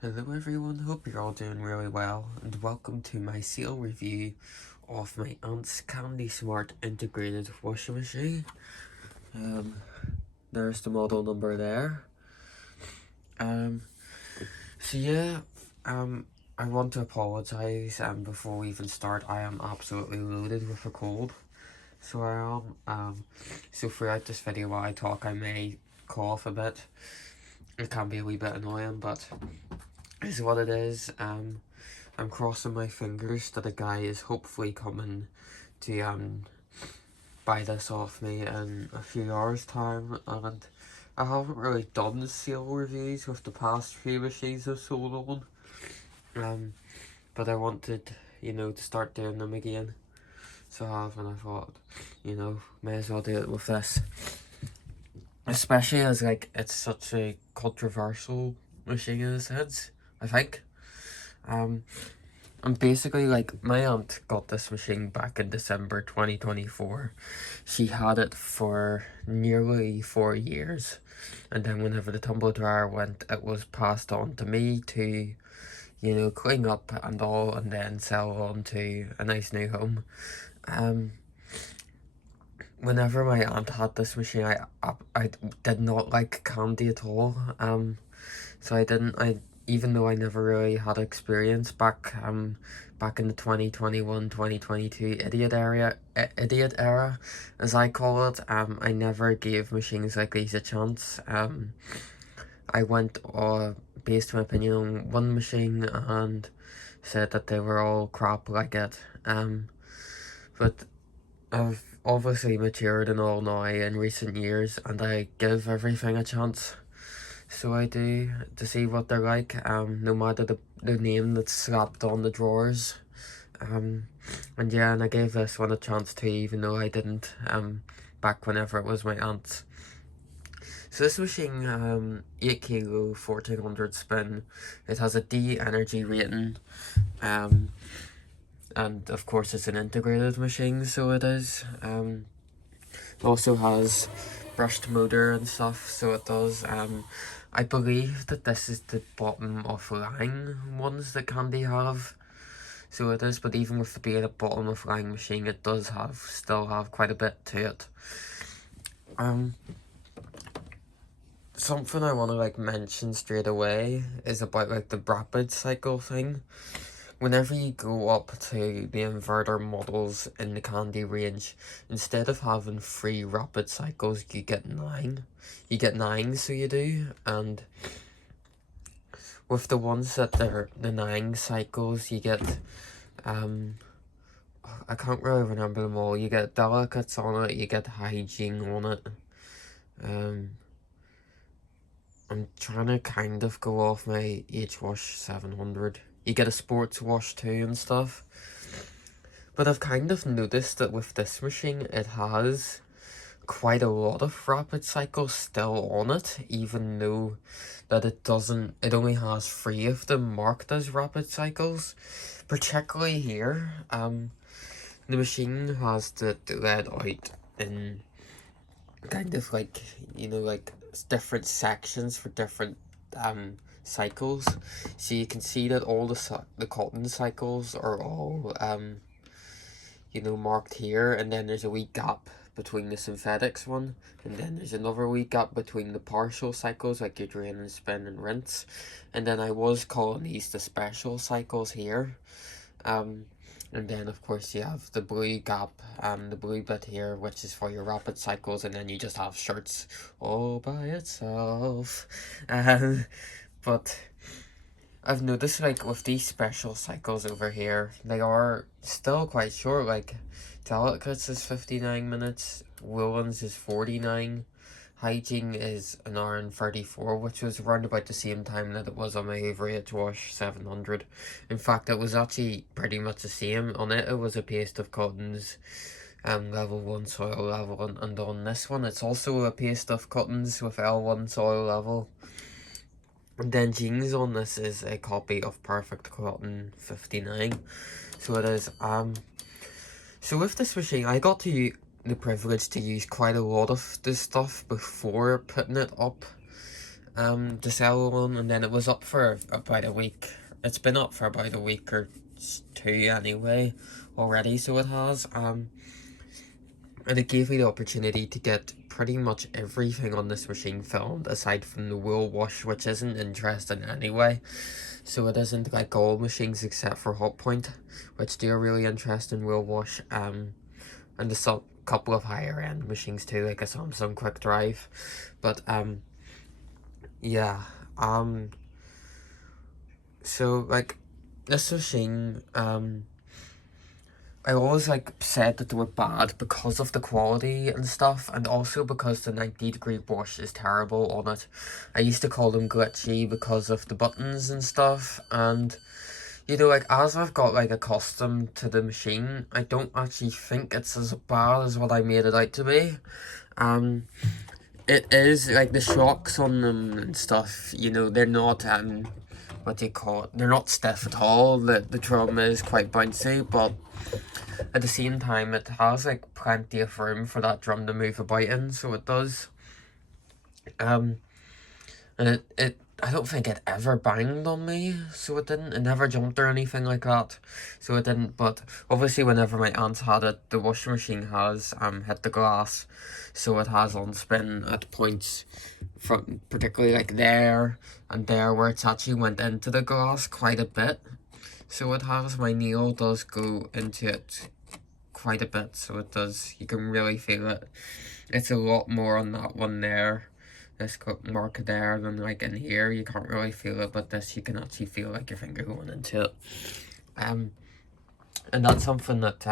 Hello everyone, hope you're all doing really well, and welcome to my sale review of my aunt's Candy Smart integrated washing machine. There's the model number there. So yeah, I want to apologise, before we even start. I am absolutely loaded with a cold, so I am. So throughout this video while I talk, I may cough a bit. It can be a wee bit annoying, but it's what it is. I'm crossing my fingers that a guy is hopefully coming to buy this off me in a few hours time, and I haven't really done sale reviews with the past few machines I've sold on, but I wanted, to start doing them again, so I have, and I thought, may as well do it with this, especially as like it's such a controversial machine in a sense, I think. And basically, like, my aunt got this machine back in December 2024. She had it for nearly 4 years. And then whenever the tumble dryer went, it was passed on to me to, clean up and all, and then sell on to a nice new home. Whenever my aunt had this machine, I did not like candy at all. So even though I never really had experience back in the 2021-2022 idiot era, as I call it, I never gave machines like these a chance. I went based my opinion on one machine and said that they were all crap like it. But I've obviously matured and all now in recent years, and I give everything a chance. So I do, to see what they're like, no matter the name that's slapped on the drawers. And yeah, and I gave this one a chance too, even though I didn't, back whenever it was my aunt's. So this machine, 8 kilo, 1400 spin. It has a D energy rating, and of course it's an integrated machine, so it is. It also has brushed motor and stuff, so it does. I believe that this is the bottom of line ones that Candy have, so it is, but even with it being a bottom of line machine, it does still have quite a bit to it. Something I want to like mention straight away is about like the rapid cycle thing. Whenever you go up to the inverter models in the Candy range, instead of having 3 rapid cycles, you get 9. You get 9, so you do, and with the ones that they're the 9 cycles, you get, I can't really remember them all. You get delicates on it, you get hygiene on it. I'm trying to kind of go off my H-Wash 700. You get a sports wash too and stuff. But I've kind of noticed that with this machine, it has quite a lot of rapid cycles still on it, even though that it only has 3 of them marked as rapid cycles. Particularly here, the machine has the LED out in kind of like, like different sections for different cycles, so you can see that all the cotton cycles are all marked here, and then there's a wee gap between the synthetics one, and then there's another wee gap between the partial cycles, like your drain and spin and rinse, and then I was calling these the special cycles here. And then of course you have the blue gap, the blue bit here, which is for your rapid cycles, and then you just have shirts all by itself. But I've noticed, like, with these special cycles over here, they are still quite short. Like, delicates is 59 minutes, woolens is 49, hygiene is an hour and 34, which was around about the same time that it was on my Avery H-Wash 700. In fact, it was actually pretty much the same. On it, it was a paste of cottons, level 1 soil level, and on this one, it's also a paste of cottons with L1 soil level. And then jeans on this is a copy of Perfect Cotton 59. So it is, so with this machine, I got the privilege to use quite a lot of this stuff before putting it up. to sell one, and then it was up for about a week. It's been up for about a week or two anyway already, so it has. And it gave me the opportunity to get pretty much everything on this machine filmed, aside from the wool wash, which isn't interesting anyway. So it isn't like all machines except for Hotpoint, which do a really interesting wool wash. And there's a couple of higher end machines too, like a Samsung Quick Drive. But yeah. So like this machine, I always like said that they were bad because of the quality and stuff, and also because the 90-degree wash is terrible on it. I used to call them glitchy because of the buttons and stuff, and you know, like, as I've got like accustomed to the machine, I don't actually think it's as bad as what I made it out to be. It is like the shocks on them and stuff, you know, they're not what do you call it? They're not stiff at all. The drum is quite bouncy, but at the same time, it has like plenty of room for that drum to move about in, so it does. And it I don't think it ever banged on me, so it didn't. It never jumped or anything like that, so it didn't. But obviously, whenever my aunt had it, the washing machine has hit the glass, so it has on spin at points from particularly like there and there where it's actually went into the glass quite a bit. So it has, my nail does go into it quite a bit, so it does, you can really feel it. It's a lot more on that one there, this mark there, than like in here. You can't really feel it, but this you can actually feel like your finger going into it. And that's something that,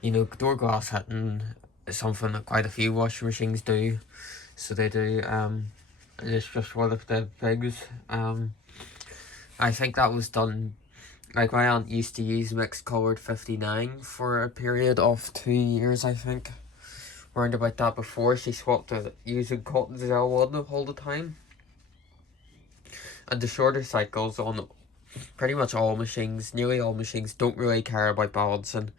you know, door glass hitting is something that quite a few washing machines do. So they do, it's just one of the things. I think that was done, like my aunt used to use mixed coloured 59 for a period of 2 years, I think. Learned about that before. She swapped to using cotton gel one all the time. And the shorter cycles on pretty much all machines, nearly all machines, don't really care about balancing,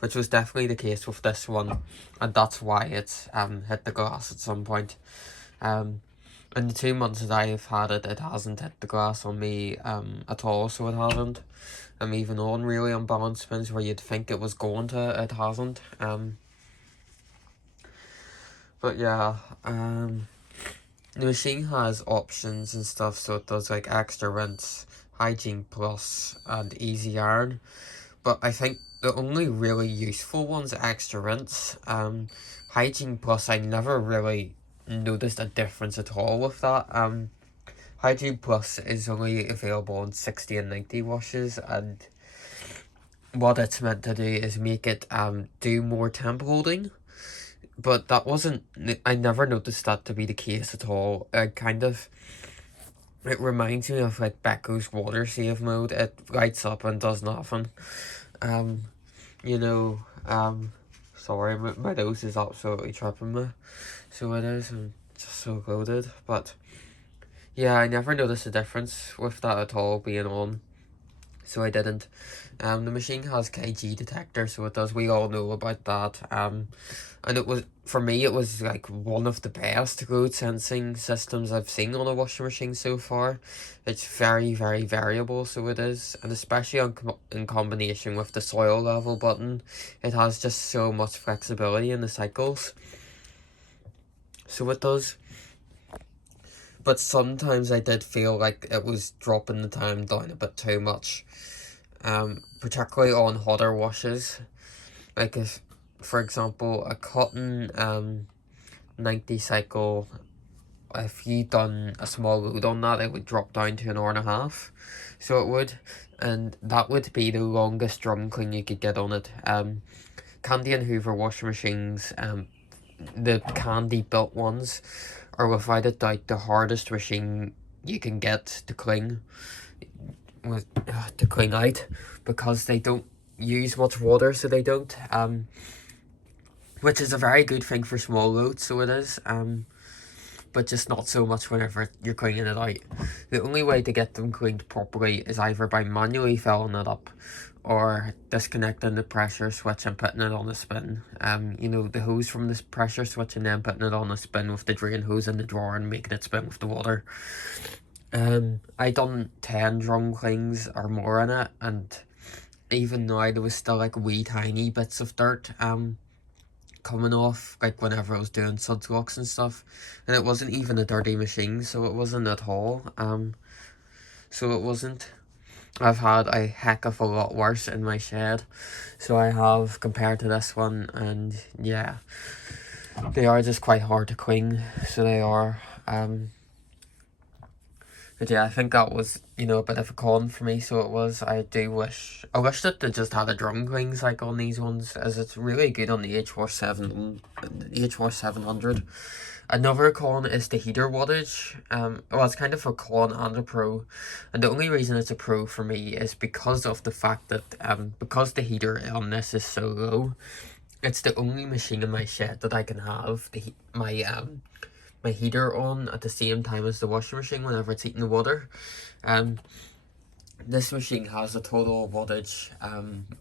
which was definitely the case with this one, and that's why it's hit the glass at some point. In the 2 months that I've had it, it hasn't hit the glass on me at all, so it hasn't. Even on really unbalanced spins where you'd think it was going to, it hasn't. But yeah, the machine has options and stuff, so it does like extra rinse, hygiene plus, and easy iron. But I think the only really useful one's extra rinse. Hygiene plus, I never really noticed a difference at all with that. Hygiene plus is only available on 60 and 90 washes, and what it's meant to do is make it do more temp holding. But that wasn't, I never noticed that to be the case at all. It reminds me of like Becco's water save mode. It lights up and does nothing. You know, sorry, my nose is absolutely tripping me. So it is, I'm just so loaded. But yeah, I never noticed a difference with that at all being on. So I didn't. The machine has kg detector, so it does. We all know about that. And it was, for me, it was like one of the best load sensing systems I've seen on a washing machine so far. It's very, very variable, so it is, and especially in combination with the soil level button, it has just so much flexibility in the cycles. So it does. But sometimes I did feel like it was dropping the time down a bit too much. Particularly on hotter washes. Like if, for example, a cotton 90 cycle, if you done a small load on that, it would drop down to 1.5 hours. So it would, and that would be the longest drum clean you could get on it. Candy and Hoover washing machines, the Candy built ones, are without a doubt the hardest machine you can get to clean out, because they don't use much water, so they don't, which is a very good thing for small loads, so it is, but just not so much whenever you're cleaning it out. The only way to get them cleaned properly is either by manually filling it up, or disconnecting the pressure switch and putting it on a spin. You know, the hose from this pressure switch and then putting it on a spin with the drain hose in the drawer and making it spin with the water. I done 10 drum clings or more in it, and even now there was still like wee tiny bits of dirt coming off, like whenever I was doing suds walks and stuff, and it wasn't even a dirty machine, so it wasn't at all. So it wasn't. I've had a heck of a lot worse in my shed, so I have, compared to this one, and yeah, they are just quite hard to clean, so they are. But yeah, I think that was, you know, a bit of a con for me, so it was. I wish that they just had a drum clean cycle on these ones, as it's really good on the H-War 700. Another con is the heater wattage. Well, it's kind of a con and a pro, and the only reason it's a pro for me is because of the fact that because the heater on this is so low, it's the only machine in my shed that I can have my heater on at the same time as the washing machine whenever it's heating the water. This machine has a total wattage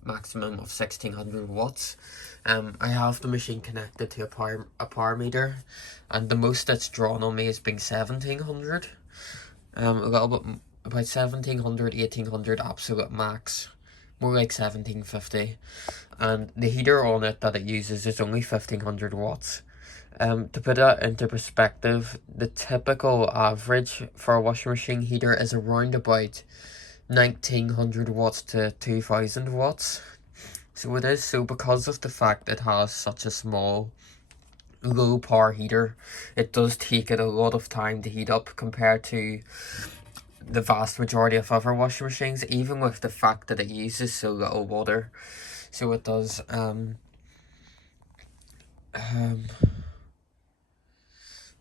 maximum of 1600 watts. I have the machine connected to a power meter, and the most it's drawn on me has been 1700. A little bit, about 1700, 1800 absolute max, more like 1750. And the heater on it that it uses is only 1500 watts. To put that into perspective, the typical average for a washing machine heater is around about 1900 watts to 2000 watts. So it is, so because of the fact it has such a small, low power heater, it does take it a lot of time to heat up compared to the vast majority of other washing machines, even with the fact that it uses so little water. So it does,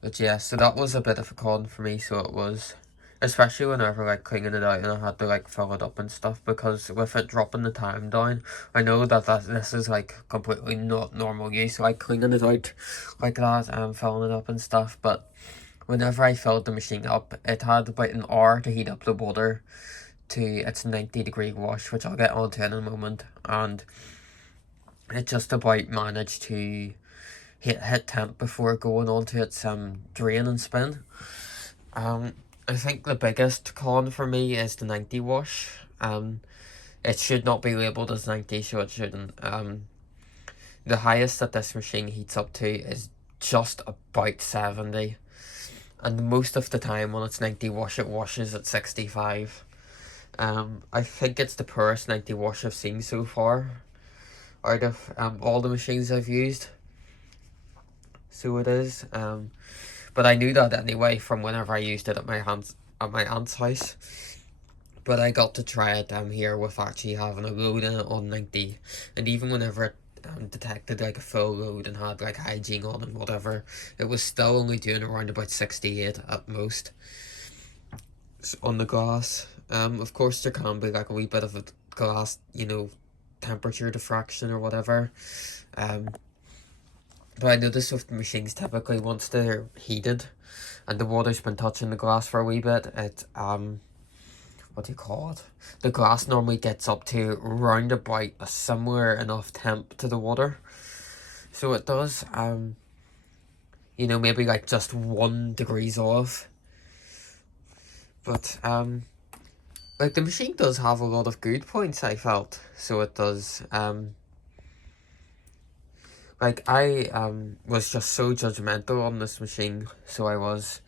but yeah, so that was a bit of a con for me, so it was. Especially whenever like cleaning it out and I had to like fill it up and stuff, because with it dropping the time down, I know that this is like completely not normal use, like cleaning it out like that and filling it up and stuff, but whenever I filled the machine up, it had about an hour to heat up the water to its 90-degree wash, which I'll get onto in a moment, and it just about managed to hit temp before going on to its drain and spin. I think the biggest con for me is the 90 wash. It should not be labelled as 90, so it shouldn't. The highest that this machine heats up to is just about 70. And most of the time when it's 90 wash, it washes at 65. I think it's the poorest 90 wash I've seen so far out of all the machines I've used. So it is. But I knew that anyway from whenever I used it at my aunt's house. But I got to try it here with actually having a load in it on 90. And even whenever it detected like a full load and had like hygiene on and whatever, it was still only doing around about 68 at most on the glass. Of course there can be like a wee bit of a glass, you know, temperature diffraction or whatever. But I noticed with the machines, typically once they're heated and the water's been touching the glass for a wee bit, it what do you call it? The glass normally gets up to round about a similar enough temp to the water. So it does, you know, maybe like just 1 degrees off. But like the machine does have a lot of good points, I felt. So it does. Like, I was just so judgmental on this machine, so I was,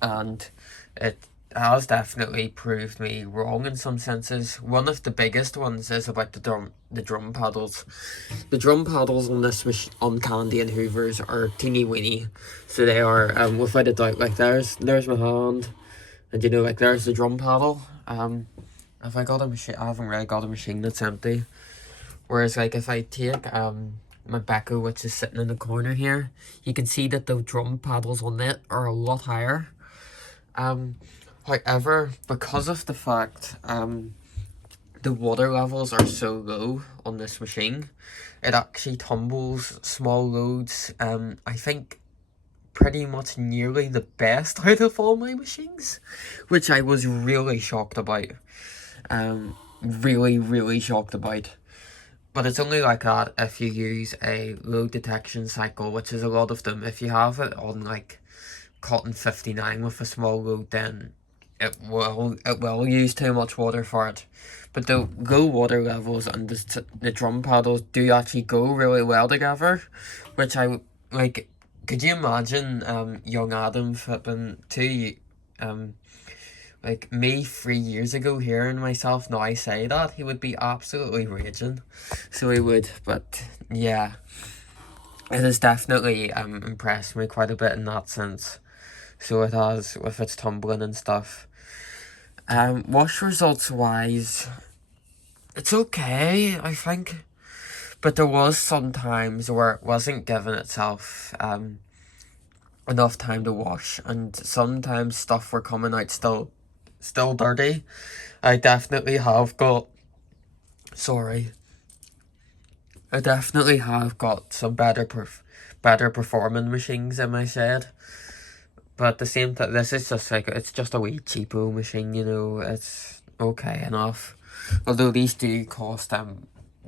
and it has definitely proved me wrong in some senses. One of the biggest ones is about the drum paddles. The drum paddles on this on Candy and Hoovers are teeny weeny, so they are, without a doubt, like there's my hand, and you know, like there's the drum paddle. If I got a machine, I haven't really got a machine that's empty. Whereas like if I take my Becco, which is sitting in the corner here, you can see that the drum paddles on it are a lot higher. However, because of the fact the water levels are so low on this machine, it actually tumbles small loads, I think pretty much nearly the best out of all my machines, which I was really shocked about. really, really shocked about. But it's only like that if you use a load detection cycle, which is a lot of them. If you have it on like cotton 59 with a small load, then it will use too much water for it. But the low water levels and the drum paddles do actually go really well together, which I like. Could you imagine young Adam flipping like me 3 years ago hearing myself now say that? He would be absolutely raging. So he would, but yeah. It has definitely impressed me quite a bit in that sense. So it has, with its tumbling and stuff. Wash results wise, it's okay, I think. But there was some times where it wasn't giving itself enough time to wash, and sometimes stuff were coming out still dirty. I definitely have got sorry. I definitely have got some better performing machines in my shed. But at the same time, this is just like, it's just a wee cheapo machine, you know, it's okay enough. Although these do cost the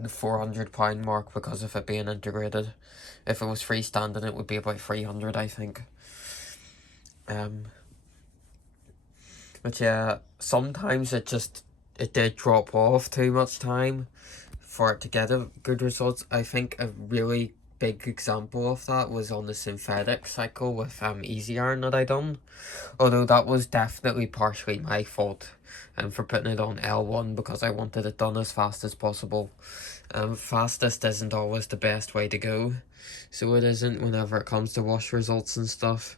£400 mark because of it being integrated. If it was freestanding, it would be about 300, I think. But yeah, sometimes it did drop off too much time for it to get a good results. I think a really big example of that was on the synthetic cycle with Easy Iron that I done. Although that was definitely partially my fault for putting it on L1 because I wanted it done as fast as possible. Fastest isn't always the best way to go, so it isn't whenever it comes to wash results and stuff.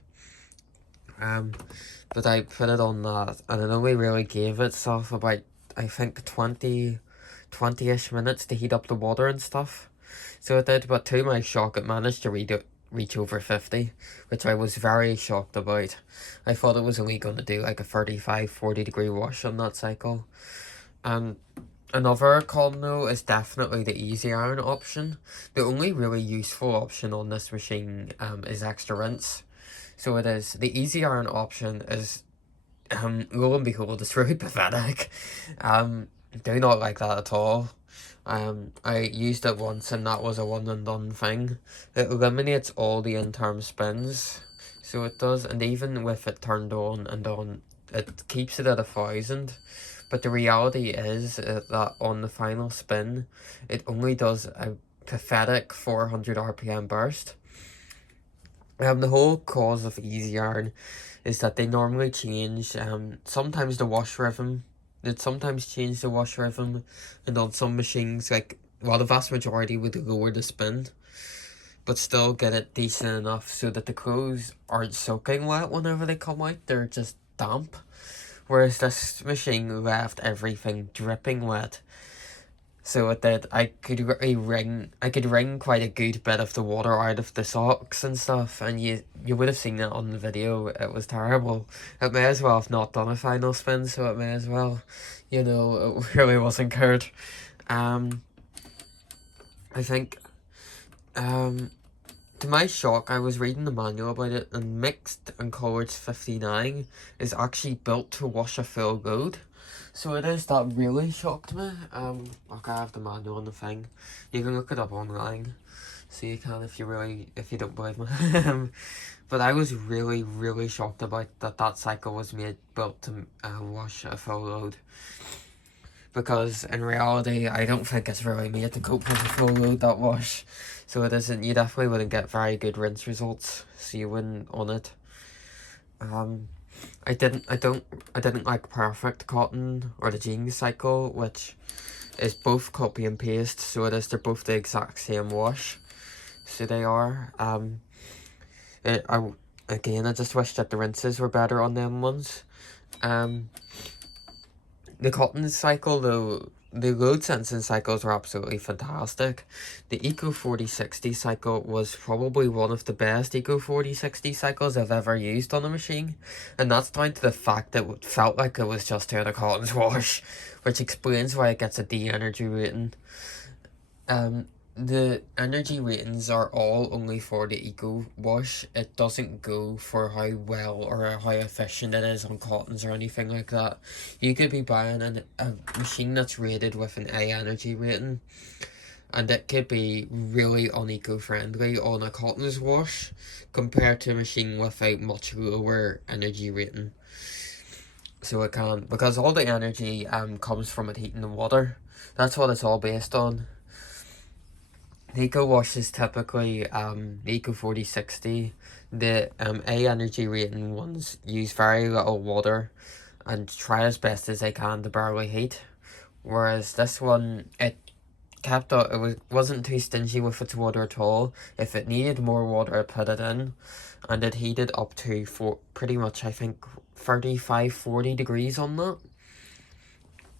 But I put it on that, and it only really gave itself about, I think, 20-ish minutes to heat up the water and stuff. So it did, but to my shock, it managed to reach over 50, which I was very shocked about. I thought it was only going to do like a 35-40 degree wash on that cycle. Another con though is definitely the easy iron option. The only really useful option on this machine is extra rinse. So it is, the easy iron option is, lo and behold, it's really pathetic. Do not like that at all. I used it once and that was a one and done thing. It eliminates all the interim spins, so it does, and even with it turned on and on, it keeps it at 1,000. But the reality is that on the final spin, it only does a pathetic 400 RPM burst. The whole cause of easy iron is that they normally change sometimes the wash rhythm. They'd sometimes change the wash rhythm, and on some machines, like, well, the vast majority would lower the spin, but still get it decent enough so that the clothes aren't soaking wet whenever they come out. They're just damp. Whereas this machine left everything dripping wet. So it did. I could wring quite a good bit of the water out of the socks and stuff, and you would have seen it on the video. It was terrible. It may as well have not done a final spin, so it may as well, you know, it really wasn't good. I think, to my shock, I was reading the manual about it, and mixed and coloured 59 is actually built to wash a full load. So it is, that really shocked me. Okay, I have the manual on the thing. You can look it up online, so you can if you don't believe me. But I was really, really shocked about that cycle was built to wash a full load. Because in reality, I don't think it's really made to cope with a full load, that wash. So it isn't, you definitely wouldn't get very good rinse results, so you wouldn't on it. I didn't like Perfect Cotton or the Jeans cycle, which is both copy and paste, so it is, they're both the exact same wash. So they are. Again, I just wish that the rinses were better on them ones. The cotton cycle though, the load sensing cycles are absolutely fantastic. The Eco 4060 cycle was probably one of the best Eco 4060 cycles I've ever used on a machine, and that's down to the fact that it felt like it was just doing a cotton wash, which explains why it gets a D energy rating. the energy ratings are all only for the eco wash. It doesn't go for how well or how efficient it is on cottons or anything like that. You could be buying a machine that's rated with an A energy rating, and it could be really uneco-friendly on a cottons wash compared to a machine with a much lower energy rating. So it can, because all the energy comes from it heating the water. That's what it's all based on. The Eco Wash is typically the Eco 4060. The A energy rating ones use very little water and try as best as they can to barely heat. Whereas this one, wasn't too stingy with its water at all. If it needed more water, it put it in, and it heated up to pretty much, I think, 35-40 degrees on that.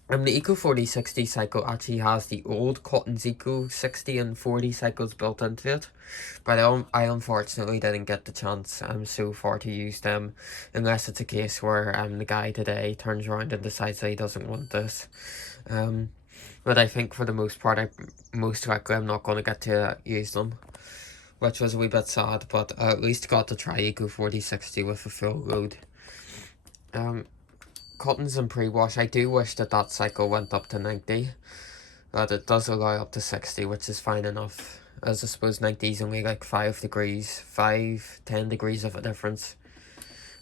The Eco 4060 cycle actually has the old Cotton's Eco 60 and 40 cycles built into it, but I unfortunately didn't get the chance so far to use them, unless it's a case where the guy today turns around and decides that he doesn't want this. But I think for the most part, most likely I'm not going to get to use them, which was a wee bit sad, but I at least got to try Eco 4060 with a full load. Cottons and pre-wash, I do wish that cycle went up to 90, but it does allow up to 60, which is fine enough, as I suppose 90 is only like 10 degrees of a difference.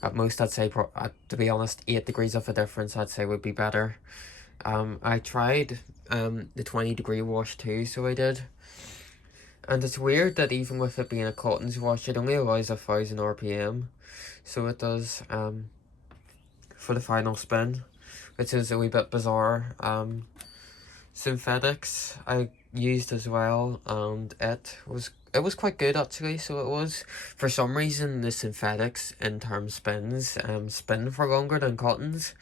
At most, I'd say, to be honest, 8 degrees of a difference I'd say would be better. I tried the 20 degree wash too, so I did. And it's weird that even with it being a cottons wash, it only allows 1000 RPM. So it does for the final spin, which is a wee bit bizarre. Synthetics I used as well, and it was quite good actually. So it was, for some reason, the synthetics in term spins spin for longer than cottons,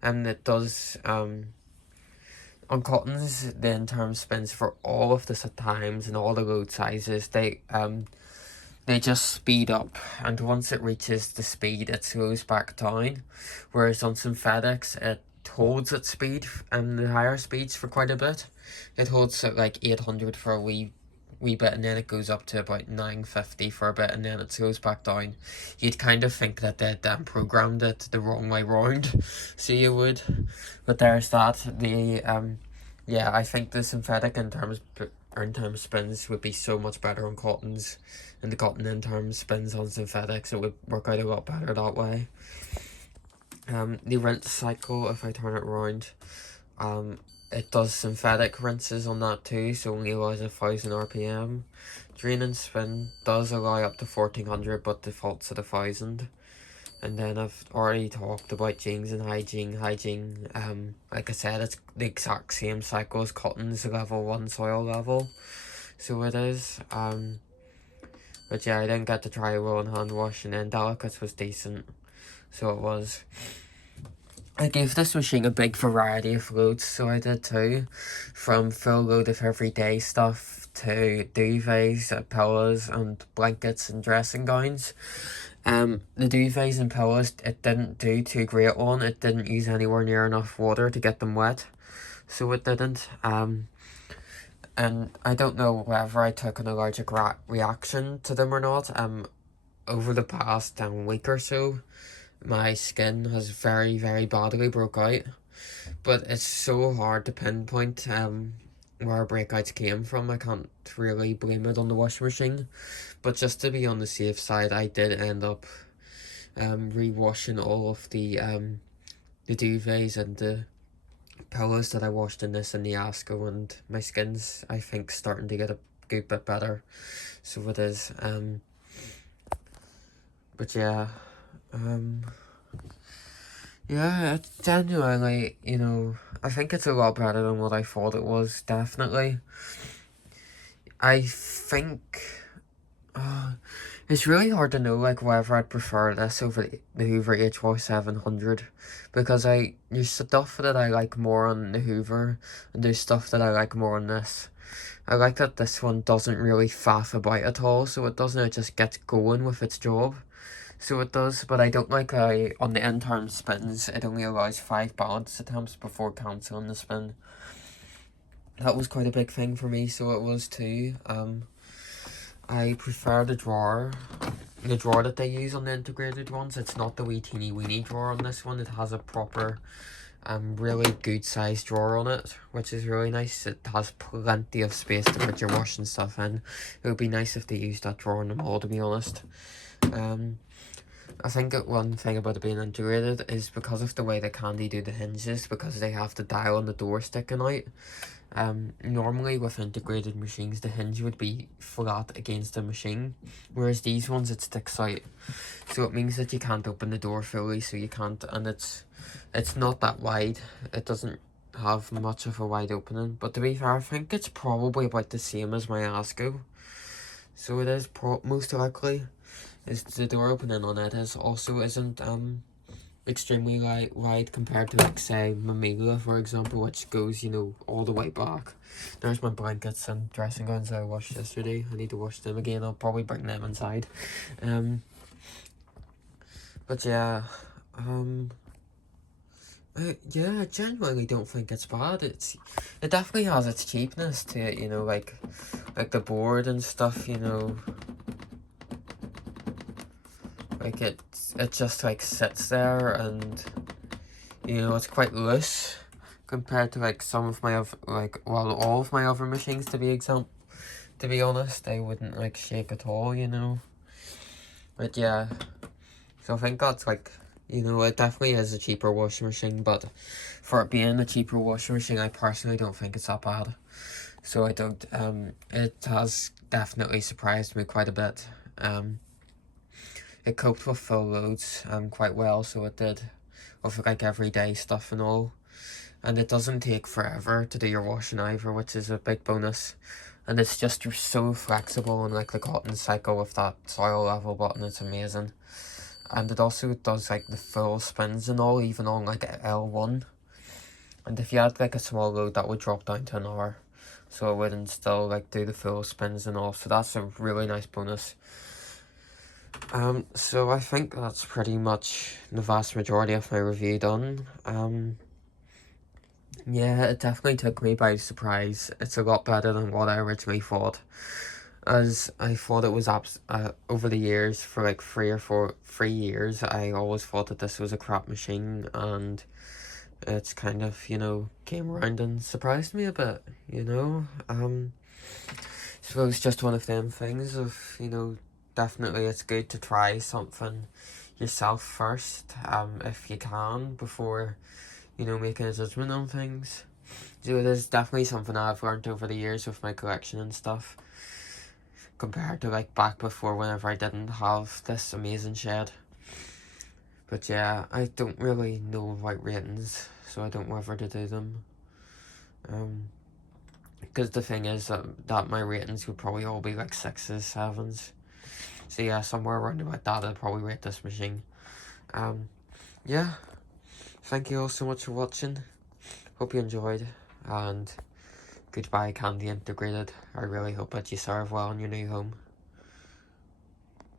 and it does on cottons the in term spins for all of the times and all the load sizes. They just speed up, and once it reaches the speed, it slows back down. Whereas on synthetics, it holds its speed and the higher speeds for quite a bit. It holds at like 800 for a wee bit, and then it goes up to about 950 for a bit, and then it slows back down. You'd kind of think that they'd programmed it the wrong way round, so you would. But there's that. Yeah, I think the synthetic in terms spins would be so much better on cottons, and the cotton in terms spins on synthetics. It would work out a lot better that way. The rinse cycle, if I turn it around, it does synthetic rinses on that too, so only allows 1000 RPM. Drain and spin does allow up to 1400, but defaults at 1000. And then I've already talked about jeans and hygiene. Like I said, it's the exact same cycle as cotton's level 1 soil level. So it is. But yeah, I didn't get to try wool and hand wash, and then delicates was decent. So it was. I gave this machine a big variety of loads, so I did too. From full load of everyday stuff to duvets, pillows, and blankets and dressing gowns. The duvets and pillows, it didn't do too great on. It didn't use anywhere near enough water to get them wet, so it didn't. And I don't know whether I took an allergic reaction to them or not. Over the past week or so, my skin has very, very badly broke out, but it's so hard to pinpoint where breakouts came from. I can't really blame it on the washing machine, but just to be on the safe side, I did end up re-washing all of the duvets and the pillows that I washed in this and the Asco, and my skin's, I think, starting to get a good bit better, so it is. But yeah, yeah, it's genuinely, I think it's a lot better than what I thought it was, definitely. I think, it's really hard to know, like, whether I'd prefer this over the Hoover HY700, because there's stuff that I like more on the Hoover, and there's stuff that I like more on this. I like that this one doesn't really faff about at all, so it doesn't, it just gets going with its job. So it does, but I don't like on the end-term spins, it only allows 5 balance attempts before cancelling the spin. that was quite a big thing for me, so it was too. I prefer the drawer that they use on the integrated ones. It's not the wee teeny weeny drawer on this one. It has a proper really good sized drawer on it, which is really nice. It has plenty of space to put your washing stuff in. It would be nice if they used that drawer in the mall, to be honest. I think that one thing about it being integrated is because of the way the Candy do the hinges, because they have the dial on the door sticking out. Normally with integrated machines, the hinge would be flat against the machine, whereas these ones, it sticks out. So it means that you can't open the door fully, so you can't, and it's not that wide. It doesn't have much of a wide opening, but to be fair, I think it's probably about the same as my Asco. So it is most likely. Is the door opening on it isn't extremely wide compared to, like, say, Mamila, for example, which goes, you know, all the way back. There's my blankets and dressing gowns that I washed yesterday. I need to wash them again. I'll probably bring them inside. But yeah, yeah, I genuinely don't think it's bad. It definitely has its cheapness to it, you know, like the board and stuff, you know. Like, it just, like, sits there, and, you know, it's quite loose compared to, like, some of my other, like, well, all of my other machines, to be honest. They wouldn't, like, shake at all, you know. But yeah, so I think that's, like, you know, it definitely is a cheaper washing machine, but for it being a cheaper washing machine, I personally don't think it's that bad. So I don't, it has definitely surprised me quite a bit. It coped with full loads quite well, so it did, with, like, everyday stuff and all. And it doesn't take forever to do your washing either, which is a big bonus. And it's just so flexible on, like, the cotton cycle with that soil level button. It's amazing. And it also does, like, the full spins and all, even on, like, L1. And if you had, like, a small load, that would drop down to an hour. So it wouldn't still, like, do the full spins and all. So that's a really nice bonus. So I think that's pretty much the vast majority of my review done. Yeah, it definitely took me by surprise. It's a lot better than what I originally thought, as I thought it was over the years, for like 3 years, I always thought that this was a crap machine, and it's kind of, you know, came around and surprised me a bit, you know. Suppose just one of them things of, you know, definitely it's good to try something yourself first, if you can, before, you know, making a judgment on things. So it is definitely something I've learned over the years with my collection and stuff, compared to, like, back before, whenever I didn't have this amazing shed. But yeah, I don't really know about ratings, so I don't know whether to do them. Because the thing is that my ratings would probably all be like 6s, 7s. So yeah, somewhere around about that, I'd probably rate this machine. Yeah, thank you all so much for watching. Hope you enjoyed, and goodbye, Candy Integrated. I really hope that you serve well in your new home.